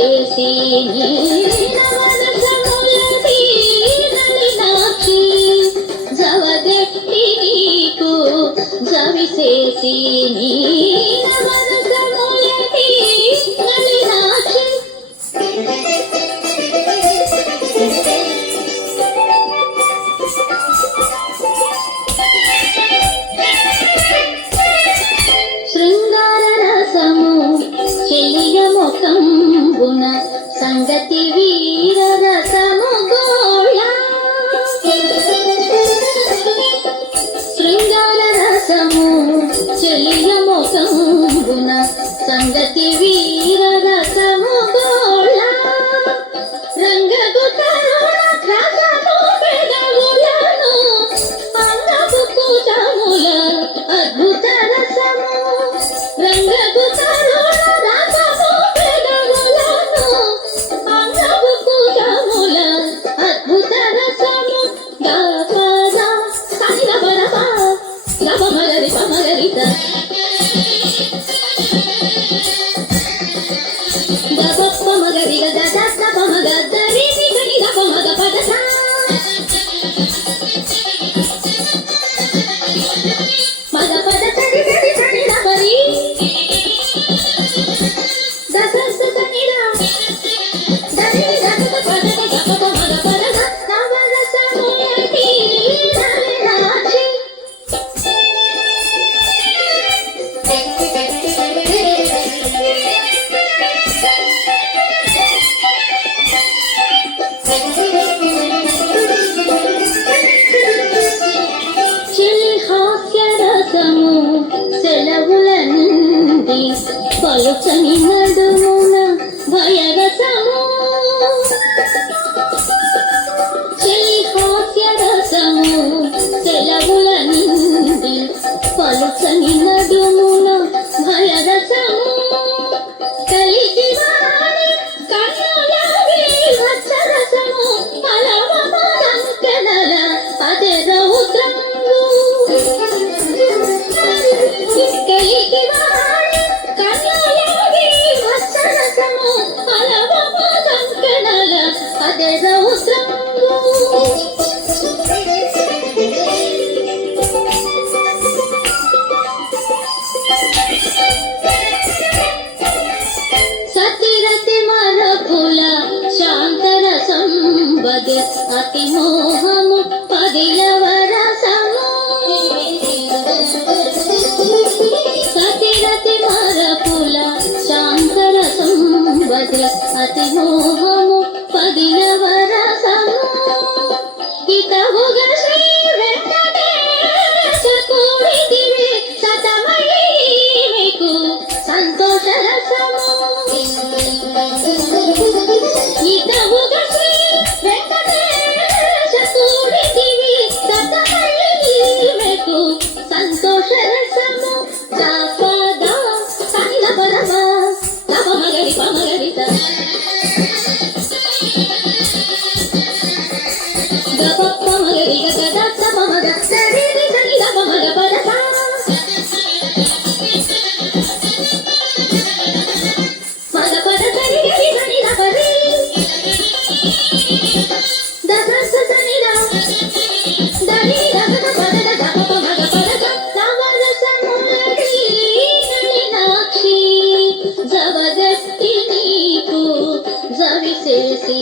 జవిసేసి నవరసములది నలినాక్షి జవదెట్టి నీకు జవిసేసి నవరసములది నలినాక్షి శృంగార రసము చెలియ ముఖంబున సంగతి వీర రసము గోళ శృంగార రసము చెలియ ముఖంబున సంగతి వీర రసము గోళ రంగగు తరుణ రసము పెదవులను అంగపు కూటముల అద్భుత రసము రంగగు తరుణ రసము పెదవులను అంగపు కూటముల అద్భుత రసము గపద సనిరబరబ గపమగరి పమగరిత గపమగరి గద గపమగదరి గని గపమగ పదస మగ పద సరి సరి సరి రబరి దస సనిరా దరి దస పద గప మగ పద నవరసములది నలినాక్షి చెలి హాస్య రసము సెలవుల నుండి పలుచని నడుమున భయరసము చెలి హాస్య రసము సెలవుల నుండి పలుచని నడుమున భయరసము కలిగి వారి కన్నులవి వచ్చరసము పలవమదంకనల అదే రౌద్రంగు కలిగి వారి కన్నులవి వచ్చరసము పలవమదంకనల అదే రౌద్రంగు సతిరతి మరపుల శాంతరసం వదే అతి మోహము పదిలవరసము సతిరతి మరపుల శాంతరసం వదే అతి మోహము పదిలవరసము ఇతవుగ శ్రీ వెంకటేశ కూడిదివి సతమయీ మీకు సంతోష రసము ఇతవుగ శ్రీ వెంకటేశ కూడిదివి సతమయీ మీకు సంతోష రసము జాపద సనిరబరమ నవమగరి పమగరిత గపమగరి గద సపమగ సరి సని గపమగ పదస మగ పద సరి గరి సని రబరి దస సనిరా దరి దస పద గపమగ పదస నవరసములది నలినాక్షి జవదత్తి నీకు జవిసేసి